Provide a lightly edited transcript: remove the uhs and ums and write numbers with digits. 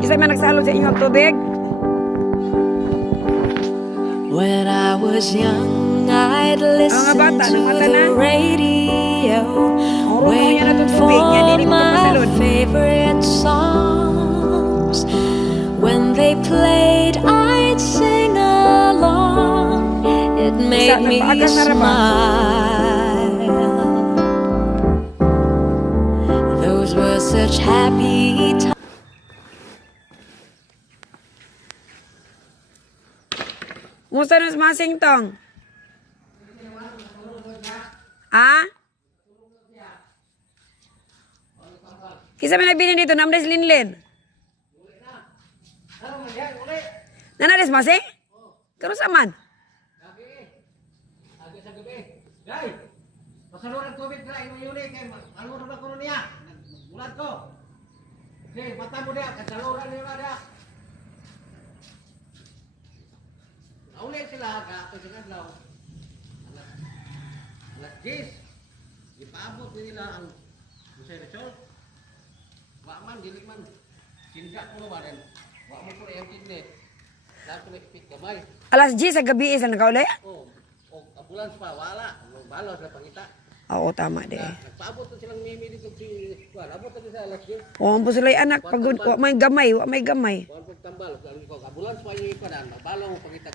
Isa man nagsalod sa inyong tubig. When I was young, I'd listen bata, to namata the na. radio, Marunong yan na waiting itong tubig, for yan din ito my pasalon. favorite songs. When they played, I'd sing along. It made me nagpaagas na ra ba? smile. Those were such happy times. Musta na masing tong? Ha? Kisa man nabinin dito, namdes linlin. Nanades masing? Karon sa man? Agad sa gabi. Day! Pasaluran tubig na ino yuli kay almuro na kuno niya. Bulat ko. Okay, mata mo dia kasaluran niya dia. Nauli sila ka to sing adlaw. Alas 10. Ipaabot nila ang Jose Rizal. Wa man dili man. Singa ko ba rin. Wa mo ko yung tinde. Dato may pit gamay. Alas 10 sa gabi isa nakauli? Oh, ambulans pa, wala. Balos na pangita. Oo, tama de. Nagpaabot na silang mimi dito si Juan. Abot na sa alas 10. Oo, ang pusulay anak, pag wa may gamay, wa may gamay. Juan pagtambal. Ambulans pa yung ipadan. Balaw mo pangita.